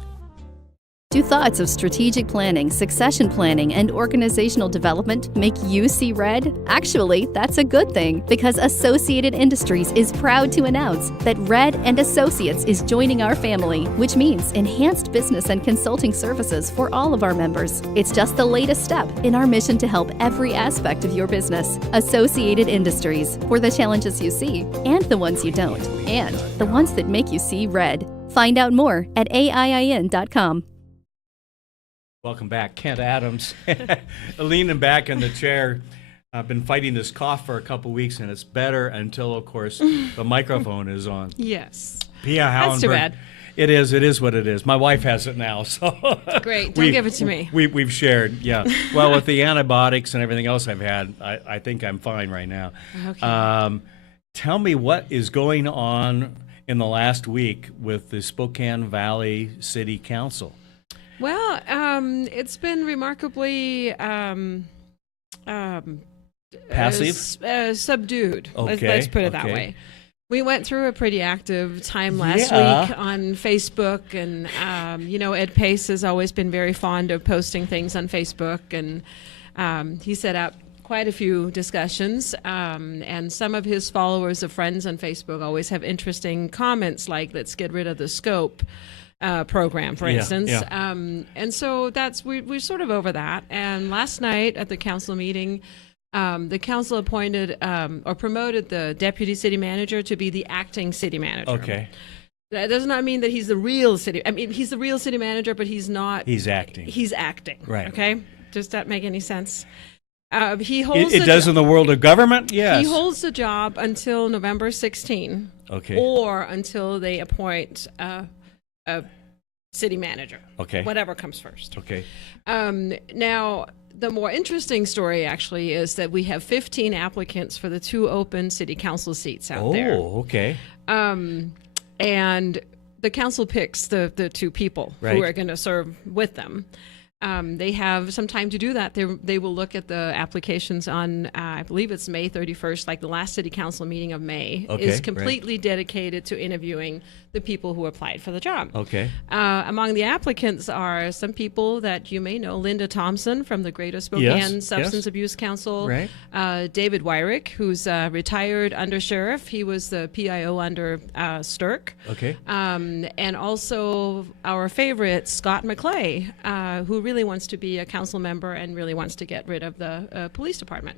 Do thoughts of strategic planning, succession planning, and organizational development make you see red? Actually, that's a good thing, because Associated Industries is proud to announce that Red & Associates is joining our family, which means enhanced business and consulting services for all of our members. It's just the latest step in our mission to help every aspect of your business. Associated Industries, for the challenges you see, and the ones you don't, and the ones that make you see red. Find out more at AIIN.com. Welcome back, Kent Adams. Leaning back in the chair. I've been fighting this cough for a couple weeks, and it's better until, of course, the microphone is on. Yes. Pia Hallenberg. That's too bad. It is what it is. My wife has it now, so great. Don't give it to me. We've shared, yeah. Well, with the antibiotics and everything else I've had, I think I'm fine right now. Okay. Tell me what is going on in the last week with the Spokane Valley City Council. Well, it's been remarkably passive, subdued. Okay. Let's put it that way. We went through a pretty active time last week on Facebook, and Ed Pace has always been very fond of posting things on Facebook, and he set up quite a few discussions, and some of his followers of friends on Facebook always have interesting comments like, let's get rid of the scope program, for instance. And so we're sort of over that. And last night at the council meeting, the council appointed or promoted the deputy city manager to be the acting city manager. Okay. That does not mean that he's the real city. I mean, he's the real city manager, but he's not. He's acting. He's acting. Right. Okay. Does that make any sense? He holds. It does in the world of government. Yes. He holds the job until November 16. Okay. Or until they appoint a city manager. Okay. Whatever comes first. Okay. Now, the more interesting story actually is that we have 15 applicants for the 2 open city council seats out there. Oh, okay. And the council picks the 2 people who are going to serve with them. They have some time to do that. They will look at the applications on, I believe it's May 31st, like the last city council meeting of May, is completely dedicated to interviewing the people who applied for the job. Okay. Among the applicants are some people that you may know, Linda Thompson from the Greater Spokane Substance Abuse Council, David Wyrick, who's a retired undersheriff. He was the PIO under Stirk. Okay. And also our favorite, Scott McClay, who really wants to be a council member and really wants to get rid of the police department.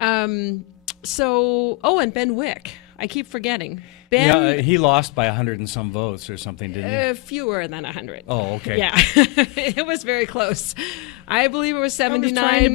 And Ben Wick. I keep forgetting. Ben, he lost by 100 and some votes or something, didn't he? Fewer than 100. Oh, okay. Yeah, it was very close. I believe it was 79. I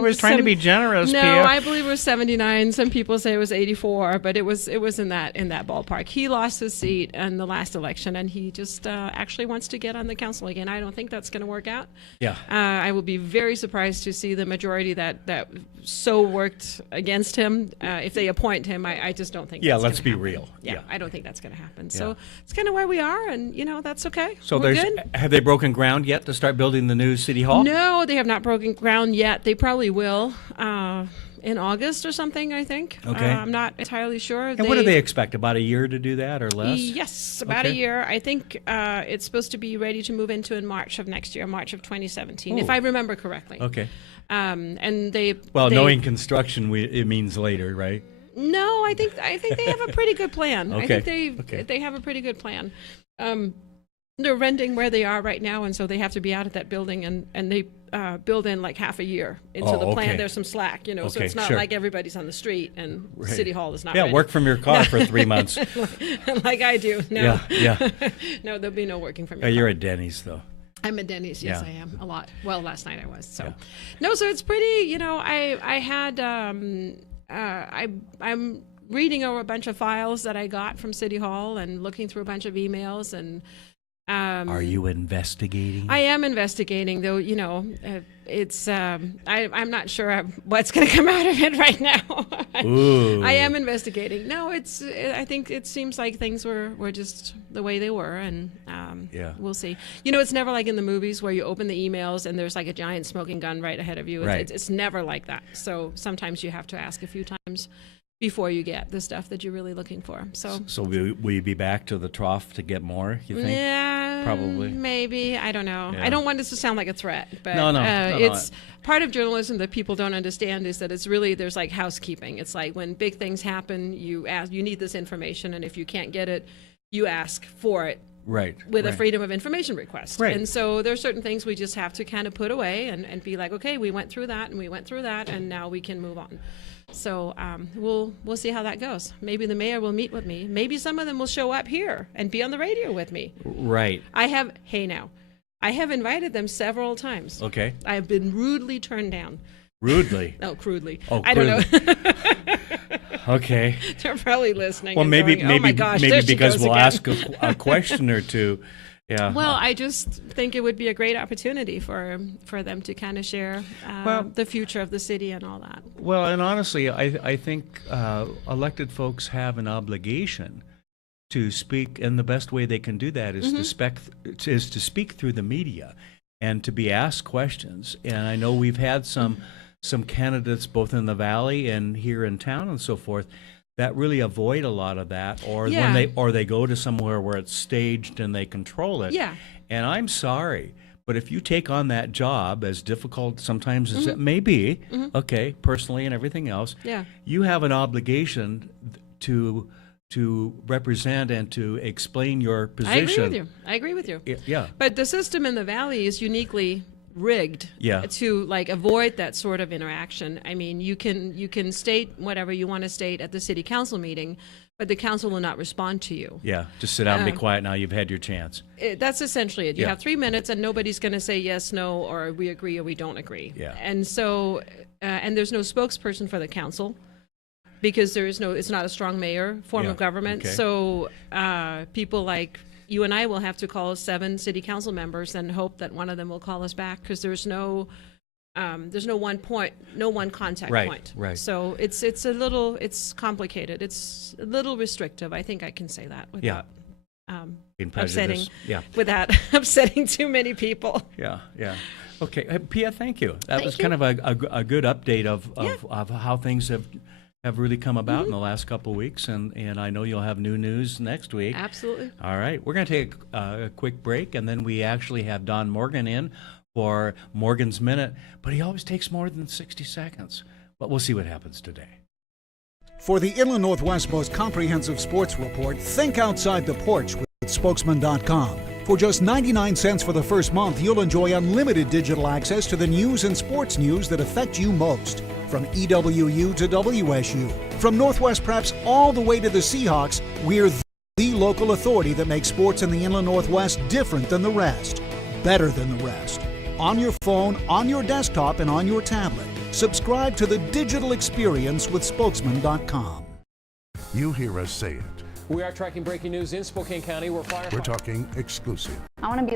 was trying to be generous. No, Pia. I believe it was 79. Some people say it was 84, but it was in that ballpark. He lost his seat in the last election, and he just actually wants to get on the council again. I don't think that's going to work out. Yeah. I will be very surprised to see the majority that so worked against him. If they appoint him, I just don't think. Yeah, that's let's gonna be happen. real. Yeah, I don't think that's going to happen. Yeah. So it's kind of where we are, and that's okay. So We're good. have they broken ground yet to start building the new city hall? No, they have not broken ground yet. They probably will in August or something, I think. Okay. I'm not entirely sure. And what do they expect? About a year to do that or less? Yes, about a year. I think it's supposed to be ready to move into in March of next year, March of 2017, if I remember correctly. Okay. And they knowing construction, it means later, right? No, I think they have a pretty good plan. Okay. I think they have a pretty good plan. They're renting where they are right now, and so they have to be out of that building, and they build in like half a year into the plan. Okay. There's some slack, so Okay, it's not sure. like everybody's on the street and Right. City Hall is not Yeah, ready. work from your car for 3 months. Like I do. No. Yeah. No, there'll be no working from your You're car. at Denny's, though. I'm at Denny's. Yes, Yeah. I am a lot. Well, last night I was. So, Yeah. no. So it's pretty. I had. I'm reading over a bunch of files that I got from City Hall and looking through a bunch of emails and. Are you investigating? I am investigating, though. It's. I'm not sure what's going to come out of it right now. Ooh. I am investigating. No, it's. I think it seems like things were just the way they were, and we'll see. It's never like in the movies where you open the emails and there's like a giant smoking gun right ahead of you. Right. It's never like that. So sometimes you have to ask a few times before you get the stuff that you're really looking for. So will you be back to the trough to get more, you think? yeah, Probably. maybe. I don't know. Yeah. I don't want this to sound like a threat, but No. it's part of journalism that people don't understand is that it's really there's like housekeeping. It's like when big things happen, you need this information, and if you can't get it, you ask for it. Right. With a right. freedom of information request. Right. And so there's certain things we just have to kind of put away and be like, okay, we went through that and now we can move on. So we'll see how that goes. Maybe the mayor will meet with me. Maybe some of them will show up here and be on the radio with me. Right. I have invited them several times. Okay. I have been rudely turned down. Rudely? Oh, crudely. Oh, I don't know. Okay. They're probably listening. Well, and maybe going, oh my gosh, there she because goes we'll again." ask a question or two. Yeah. Well, I just think it would be a great opportunity for them to kind of share the future of the city and all that. Well, and honestly, I think elected folks have an obligation to speak, and the best way they can do that is to speak through the media and to be asked questions. And I know we've had some candidates both in the valley and here in town and so forth that really avoid a lot of that, or when they go to somewhere where it's staged and they control it. Yeah. And I'm sorry, but if you take on that job, as difficult sometimes as it may be, okay, personally and everything else, you have an obligation to represent and to explain your position. I agree with you. Yeah. But the system in the valley is uniquely rigged to like avoid that sort of interaction. I mean, you can state whatever you want to state at the city council meeting, but the council will not respond to you. Yeah, just sit down and be quiet now. You've had your chance. That's essentially it. You have 3 minutes, and nobody's going to say yes, no, or we agree or we don't agree. Yeah. And so, and there's no spokesperson for the council because it's not a strong mayor form of government. Okay. So people like you and I will have to call 7 city council members and hope that one of them will call us back because there's no one contact point. Right. So it's complicated. It's a little restrictive. I think I can say that without upsetting. Yeah. Without upsetting too many people. Yeah. Okay, Pia, thank you. That Thank was you. kind of a good update of how things have really come about in the last couple of weeks, and I know you'll have new news next week. Absolutely. All right, we're going to take a quick break, and then we actually have Don Morgan in for Morgan's Minute, but he always takes more than 60 seconds. But we'll see what happens today. For the Inland Northwest most comprehensive sports report, think outside the porch with Spokesman.com. For just 99 cents for the first month, you'll enjoy unlimited digital access to the news and sports news that affect you most. From EWU to WSU, from Northwest Preps all the way to the Seahawks, we're the local authority that makes sports in the Inland Northwest different than the rest, better than the rest. On your phone, on your desktop, and on your tablet. Subscribe to the digital experience with Spokesman.com. You hear us say it. We are tracking breaking news in Spokane County where We're talking exclusive. I want to be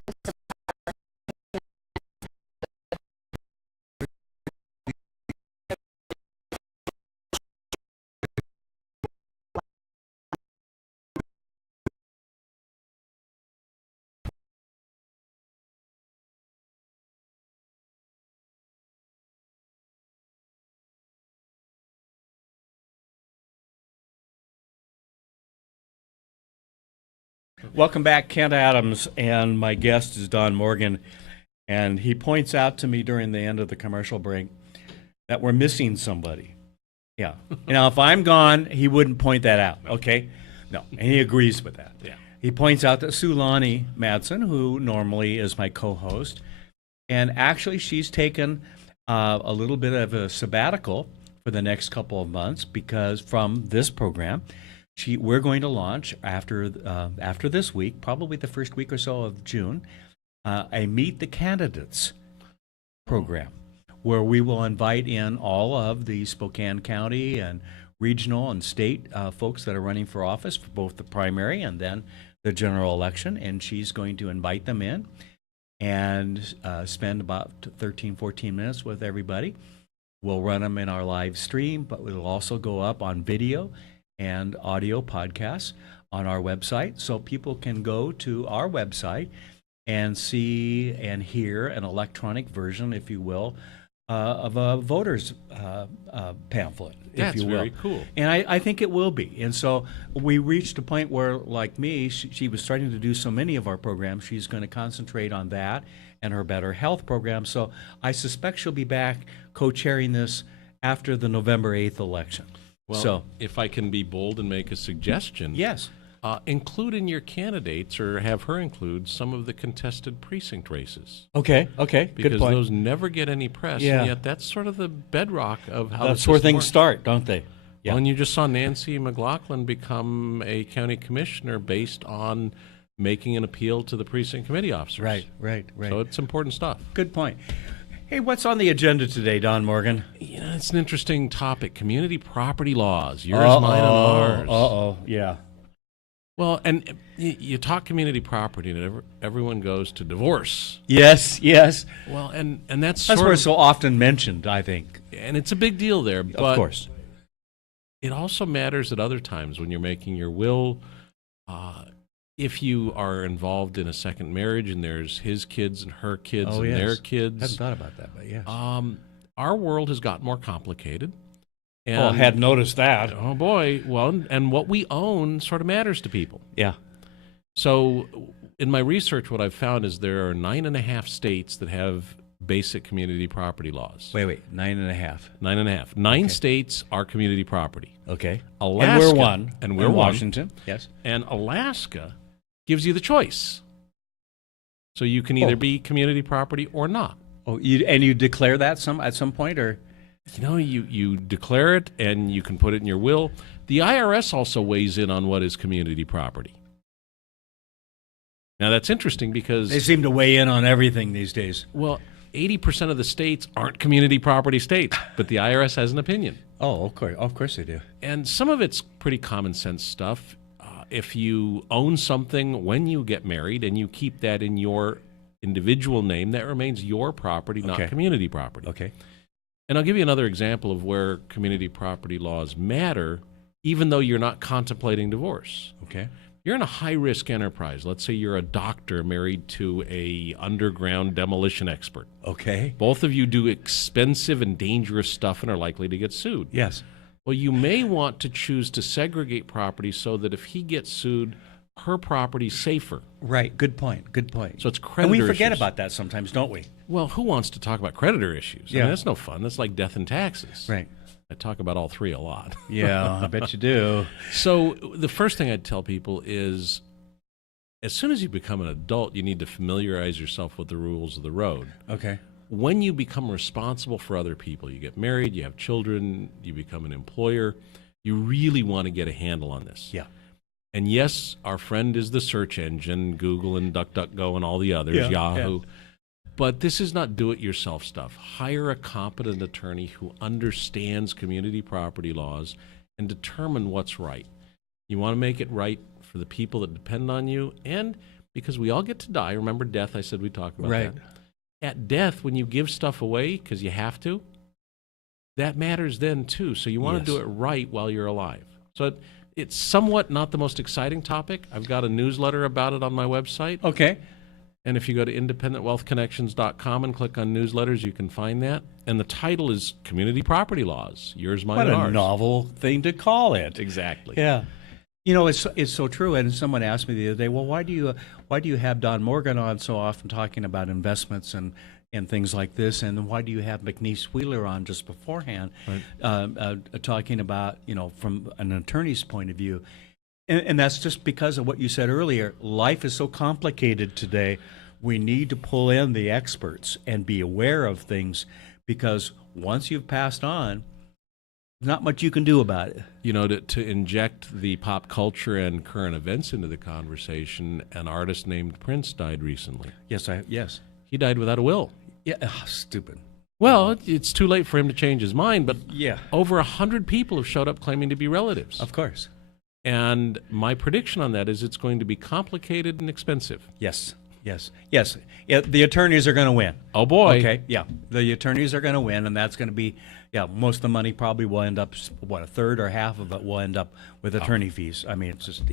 Welcome back, Kent Adams, and my guest is Don Morgan, and he points out to me during the end of the commercial break that we're missing somebody. Yeah. Now, if I'm gone, he wouldn't point that out, okay? No, and he agrees with that. Yeah. He points out that Sulani Madsen, who normally is my co-host, And actually, she's taken a little bit of a sabbatical for the next couple of months because from this program, we're going to launch after this week, probably the first week or so of June, a Meet the Candidates program where we will invite in all of the Spokane County and regional and state folks that are running for office for both the primary and then the general election. And she's going to invite them in and spend about 13, 14 minutes with everybody. We'll run them in our live stream, but it'll also go up on video and audio podcasts on our website. So people can go to our website and see and hear an electronic version, if you will, of a voter's pamphlet, if you will. That's very cool. And I think it will be. And so we reached a point where, like me, she was starting to do so many of our programs. She's going to concentrate on that and her Better Health program. So I suspect she'll be back co-chairing this after the November 8th election. Well, so if I can be bold and make a suggestion. Yes. Include in your candidates, or have her include, some of the contested precinct races. Okay. Because good point. those never get any press, Yeah. and yet that's sort of the bedrock of how That's the where system things works. start, don't they? Yeah. Well, and you just saw Nancy McLaughlin become a county commissioner based on making an appeal to the precinct committee officers. Right. So it's important stuff. Good point. Hey, what's on the agenda today, Don Morgan? You know, it's an interesting topic. Community property laws. Yours, mine, and ours. Yeah. Well, and you talk community property, and everyone goes to divorce. Yes. Well, and that's where sort it's so often mentioned, I think. and it's a big deal there. But Of course. it also matters at other times when you're making your will. If you are involved in a second marriage and there's his kids and her kids and their kids. I hadn't thought about that, but yes. Our world has gotten more complicated. And, I hadn't noticed that. Oh, boy. Well, and what we own sort of matters to people. Yeah. So in my research, what I've found is there are 9.5 states that have basic community property laws. Wait, 9.5. 9.5. 9 states are community property. Okay. Alaska, and we're one. And we're in one. Washington. Yes. And Alaska gives you the choice. So you can either be community property or not. Oh, you declare that at some point, or? You know, you declare it and you can put it in your will. The IRS also weighs in on what is community property. Now, that's interesting because They seem to weigh in on everything these days. Well, 80% of the states aren't community property states, but the IRS has an opinion. Oh, of course they do. And some of it's pretty common sense stuff. If you own something when you get married and you keep that in your individual name, that remains your property, not community property. Okay. And I'll give you another example of where community property laws matter, even though you're not contemplating divorce. Okay. You're in a high-risk enterprise. Let's say you're a doctor married to a underground demolition expert. Okay. Both of you do expensive and dangerous stuff and are likely to get sued. Yes. Well, you may want to choose to segregate property so that if he gets sued, her property's safer. Right. Good point. So it's creditor And we forget issues. about that sometimes, don't we? Well, who wants to talk about creditor issues? I Yeah. mean, that's no fun. That's like death and taxes. Right. I talk about all three a lot. Yeah, I bet you do. So the first thing I'd tell people is as soon as you become an adult, you need to familiarize yourself with the rules of the road. Okay. When you become responsible for other people, you get married, you have children, you become an employer, you really want to get a handle on this. Yeah. And yes, our friend is the search engine, Google and DuckDuckGo and all the others, Yahoo. But this is not do-it-yourself stuff. Hire a competent attorney who understands community property laws and determine what's right. You want to make it right for the people that depend on you, and because we all get to die. Remember death? I said we talk about that. At death, when you give stuff away because you have to, that matters then too. So you want to do it right while you're alive. So it's somewhat not the most exciting topic. I've got a newsletter about it on my website. Okay. And if you go to independentwealthconnections.com and click on newsletters, you can find that. And the title is Community Property Laws, Yours, Mine, and Ours. What a novel thing to call it. Exactly. Yeah. You know, it's so true. And someone asked me the other day, well, why do you have Don Morgan on so often talking about investments and things like this, and why do you have McNeese Wheeler on just beforehand, talking about, from an attorney's point of view? And that's just because of what you said earlier. Life is so complicated today we need to pull in the experts and be aware of things, because once you've passed on, there's not much you can do about it. You know, to inject the pop culture and current events into the conversation, an artist named Prince died recently. Yes. He died without a will. Yeah, stupid. Well, it's too late for him to change his mind, but Yeah. over 100 people have showed up claiming to be relatives. Of course. And my prediction on that is it's going to be complicated and expensive. Yes. Yeah, the attorneys are going to win. Oh, boy. Okay, yeah. The attorneys are going to win, and that's going to be, most of the money probably will end up, a third or half of it will end up with attorney fees. I mean, it's just,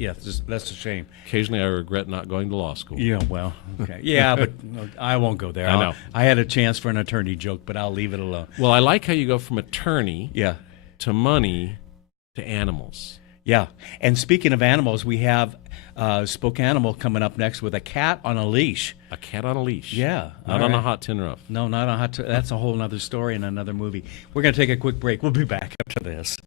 that's a shame. Occasionally I regret not going to law school. Yeah, well, okay. Yeah, but I won't go there. I know. I had a chance for an attorney joke, but I'll leave it alone. Well, I like how you go from attorney to money to animals. Yeah, and speaking of animals, we have Spokane coming up next with a cat on a leash. A cat on a leash? Yeah. Not on a hot tin roof. No, not on a hot tin. That's a whole other story in another movie. We're going to take a quick break. We'll be back after this.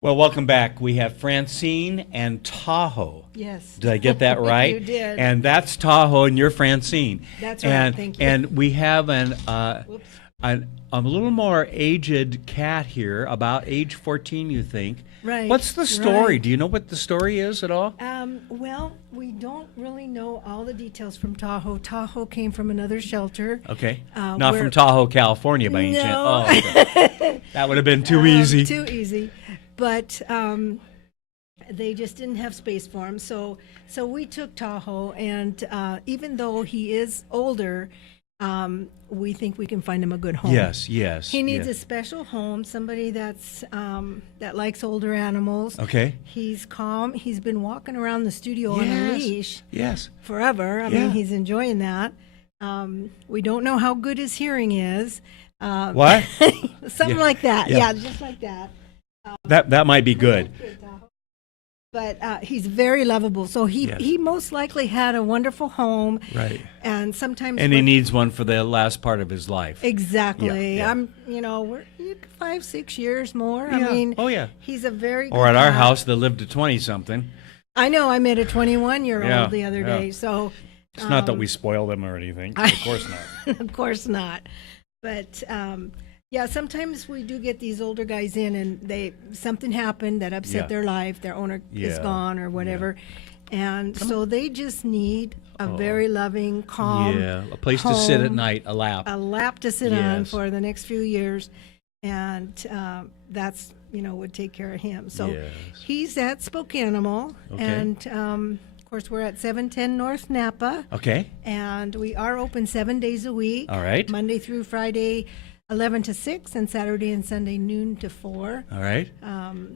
Well, welcome back. We have Francine and Tahoe. Yes. Did I get that right? You did. And that's Tahoe, and you're Francine. That's right. And, Thank you. And we have a little more aged cat here, about age 14, you think. Right. What's the story? Right. Do you know what the story is at all? Well, we don't really know all the details from Tahoe. Tahoe came from another shelter. Okay. Not from Tahoe, California, by any chance. Oh, okay. That would have been too easy. Too easy. But they just didn't have space for him. So we took Tahoe, and even though he is older, we think we can find him a good home. Yes. He needs a special home, somebody that's that likes older animals. Okay. He's calm. He's been walking around the studio on a leash. Yes. Forever. I mean, he's enjoying that. We don't know how good his hearing is. What? Something like that. Yeah, just like that. That might be good. But he's very lovable. So he most likely had a wonderful home. Right. And sometimes he needs one for the last part of his life. Exactly. Yeah. We're 5-6 years more. Yeah. I mean, yeah. He's a very good Or at our cat. house, they lived to 20-something. I know. I met a 21-year-old the other day. So it's not that we spoil them or anything. Of course not. Of course not. But sometimes we do get these older guys in, and something happened that upset their life. Their owner is gone or whatever, and so they just need a very loving, calm, a place to sit at night, a lap to sit on for the next few years, and that's would take care of him. So he's at Spokane, and of course we're at 710 North Napa. Okay. And we are open 7 days a week. All right. Monday through Friday, 11 to 6, and Saturday and Sunday, noon to 4. All right.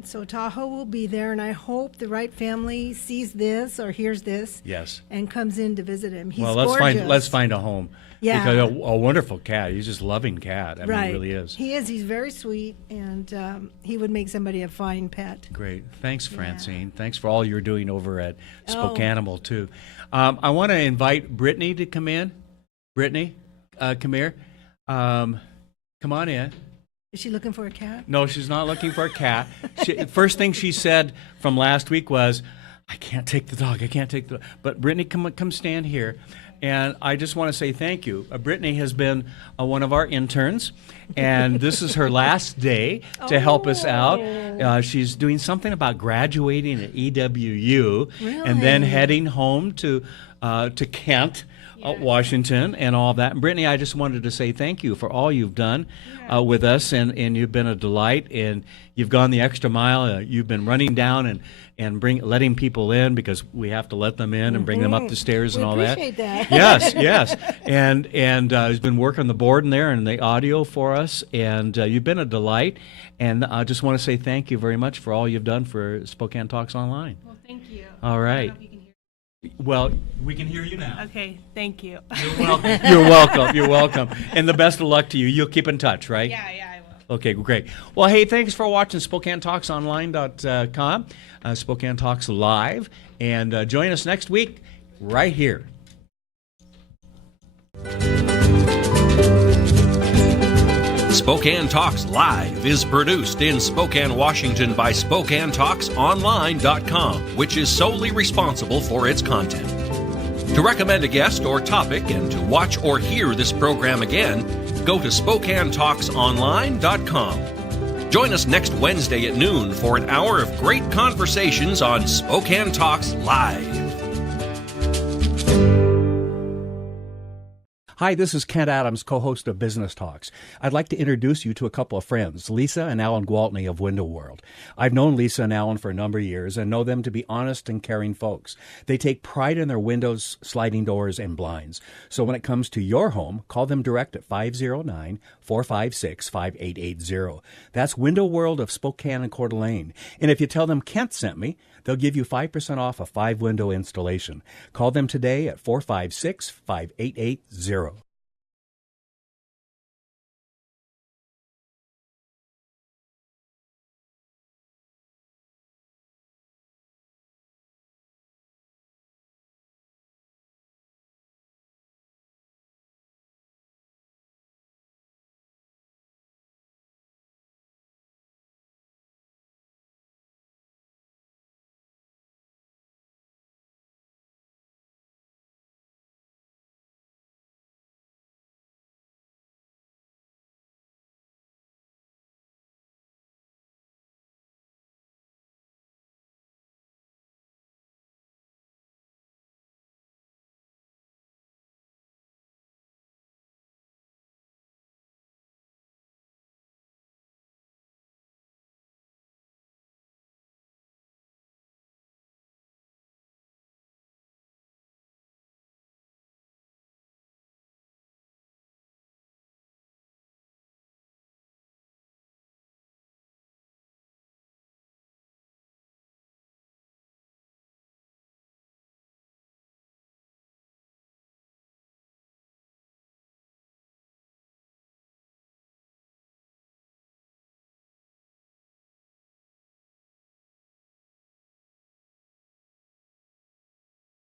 So Tahoe will be there, and I hope the right family sees this or hears this. Yes. And comes in to visit him. He's gorgeous. Let's find a home. Yeah. Because a wonderful cat. He's just a loving cat. I mean, he really is. He is. He's very sweet, and he would make somebody a fine pet. Great. Thanks, Francine. Thanks for all you're doing over at Spokane, too. I want to invite Brittany to come in. Brittany, come here. Come on in. Is she looking for a cat? No, she's not looking for a cat. First thing she said from last week was, I can't take the dog. I can't take the dog. But Brittany, come stand here. And I just want to say thank you. Brittany has been one of our interns, and this is her last day to help us out. She's doing something about graduating at EWU and then heading home to Kent, Washington, and all that. And Brittany, I just wanted to say thank you for all you've done with us, and you've been a delight, and you've gone the extra mile. You've been running down and letting people in, because we have to let them in and bring them up the stairs and all that. Appreciate that. Yes. And he's been working the board in there and the audio for us, and you've been a delight. And I just want to say thank you very much for all you've done for Spokane Talks Online. Well, thank you. All right. Well, we can hear you now. Okay, thank you. You're welcome. You're welcome. You're welcome. And the best of luck to you. You'll keep in touch, right? Yeah, I will. Okay, great. Well, hey, thanks for watching SpokaneTalksOnline.com, Spokane Talks Live, and join us next week right here. Spokane Talks Live is produced in Spokane, Washington by SpokaneTalksOnline.com, which is solely responsible for its content. To recommend a guest or topic and to watch or hear this program again, go to SpokaneTalksOnline.com. Join us next Wednesday at noon for an hour of great conversations on Spokane Talks Live. Hi, this is Kent Adams, co-host of Business Talks. I'd like to introduce you to a couple of friends, Lisa and Alan Gwaltney of Window World. I've known Lisa and Alan for a number of years and know them to be honest and caring folks. They take pride in their windows, sliding doors, and blinds. So when it comes to your home, call them direct at 509-456-5880. That's Window World of Spokane and Coeur d'Alene. And if you tell them Kent sent me, they'll give you 5% off a 5-window installation. Call them today at 456-5880.